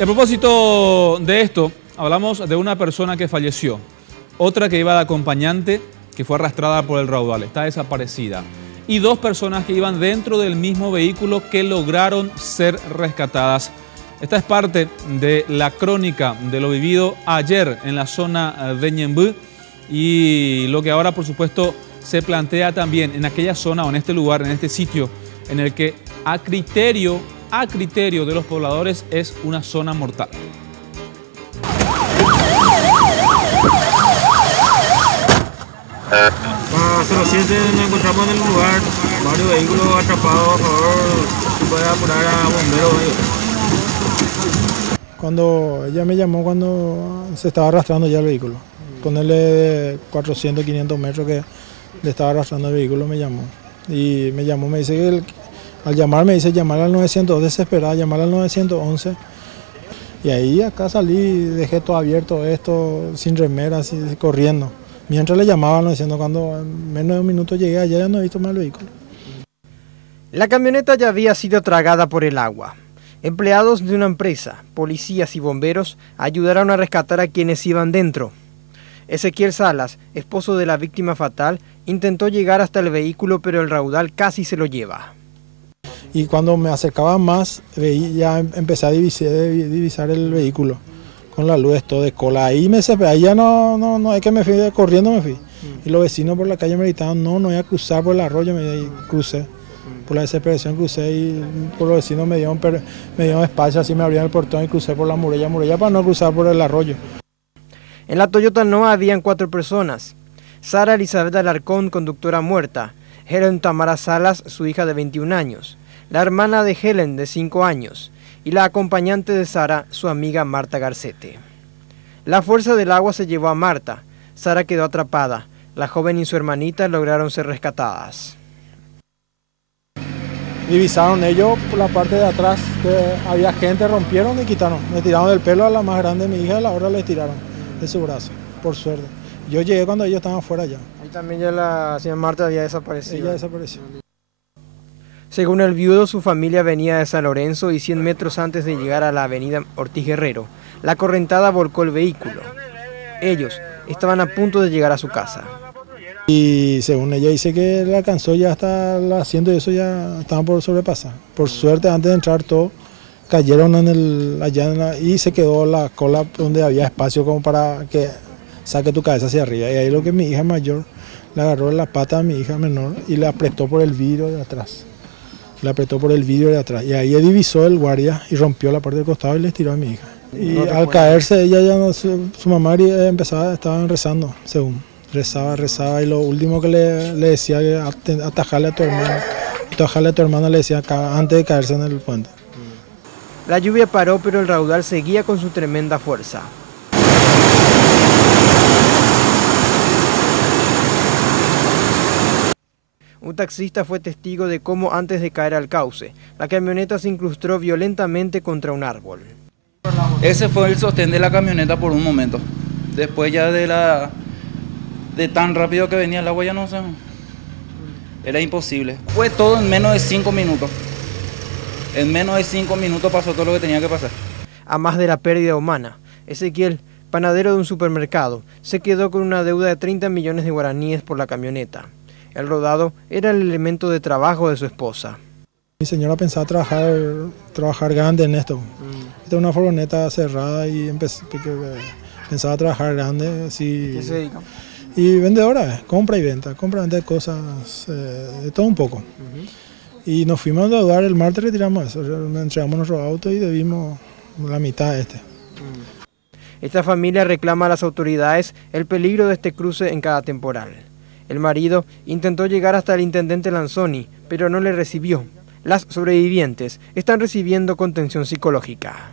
A propósito de esto, hablamos de una persona que falleció, otra que iba de acompañante que fue arrastrada por el raudal, está desaparecida, y dos personas que iban dentro del mismo vehículo que lograron ser rescatadas. Esta es parte de la crónica de lo vivido ayer en la zona de Ñemby y lo que ahora, por supuesto, se plantea también en aquella zona o en este lugar, en este sitio, en el que a criterio de los pobladores es una zona mortal. A 07 nos encontramos en el lugar, varios vehículos atrapados, por favor, si puede apurar a bomberos. Cuando ella me llamó cuando se estaba arrastrando ya el vehículo, ponerle de 400, 500 metros que le estaba arrastrando el vehículo, me llamó. Y me llamó, me dice que al llamar me dice llamar al 900, desesperada, llamar al 911. Y ahí acá salí, dejé todo abierto esto, sin remera, así, corriendo. Mientras le llamaban, diciendo cuando en menos de un minuto llegué allá, ya no he visto más el vehículo. La camioneta ya había sido tragada por el agua. Empleados de una empresa, policías y bomberos ayudaron a rescatar a quienes iban dentro. Ezequiel Salas, esposo de la víctima fatal, intentó llegar hasta el vehículo, pero el raudal casi se lo lleva. Y cuando me acercaba más, ya empecé a divisar el vehículo con la luz todo de cola. Ahí me separé, ahí ya no es que me fui corriendo, me fui. Y los vecinos por la calle me gritaban, no voy a cruzar por el arroyo, y crucé. Por la desesperación crucé y por los vecinos me dieron espacio, así me abrieron el portón y crucé por la muralla para no cruzar por el arroyo. En la Toyota Noah habían 4 personas. Sara Elizabeth Alarcón, conductora muerta. Helen Tamara Salas, su hija de 21 años. La hermana de Helen, de 5 años. Y la acompañante de Sara, su amiga Marta Garcete. La fuerza del agua se llevó a Marta. Sara quedó atrapada. La joven y su hermanita lograron ser rescatadas. Divisaron ellos por la parte de atrás, que había gente, rompieron y quitaron. Me tiraron del pelo a la más grande de mi hija y a la otra le tiraron de su brazo, por suerte. Yo llegué cuando ellos estaban fuera ya. Ahí también ya la señora Marta había desaparecido. Ella desapareció. Según el viudo, su familia venía de San Lorenzo y 100 metros antes de llegar a la avenida Ortiz Guerrero, la correntada volcó el vehículo. Ellos estaban a punto de llegar a su casa. Y según ella dice que le alcanzó ya hasta el asiento y eso ya estaban por sobrepasar. Por suerte, antes de entrar todo, cayeron y se quedó la cola donde había espacio como para que saque tu cabeza hacia arriba. Y ahí lo que mi hija mayor le agarró la pata a mi hija menor y le apretó por el vidrio de atrás. Y ahí divisó el guardia y rompió la parte del costado y le tiró a mi hija. Y al caerse ella ya no, su mamá estaban rezando, según. Rezaba y lo último que le decía que atajarle a tu hermana, le decía antes de caerse en el puente. La lluvia paró, pero el raudal seguía con su tremenda fuerza. Un taxista fue testigo de cómo antes de caer al cauce, la camioneta se incrustó violentamente contra un árbol. Ese fue el sostén de la camioneta por un momento. Después ya de tan rápido que venía el agua ya no sé. Era imposible. Fue todo en menos de 5 minutos. En menos de 5 minutos pasó todo lo que tenía que pasar. A más de la pérdida humana, Ezequiel, panadero de un supermercado, se quedó con una deuda de 30 millones de guaraníes por la camioneta. El rodado era el elemento de trabajo de su esposa. Mi señora pensaba trabajar grande en esto. Esta es una furgoneta cerrada y pensaba trabajar grande. Así. ¿Qué se dedica? Y vendedora, compra y venta de cosas, de todo un poco. Y nos fuimos a endeudar, el martes retiramos eso, entregamos nuestro auto y debimos la mitad de este. Esta familia reclama a las autoridades el peligro de este cruce en cada temporal. El marido intentó llegar hasta el intendente Lanzoni, pero no le recibió. Las sobrevivientes están recibiendo contención psicológica.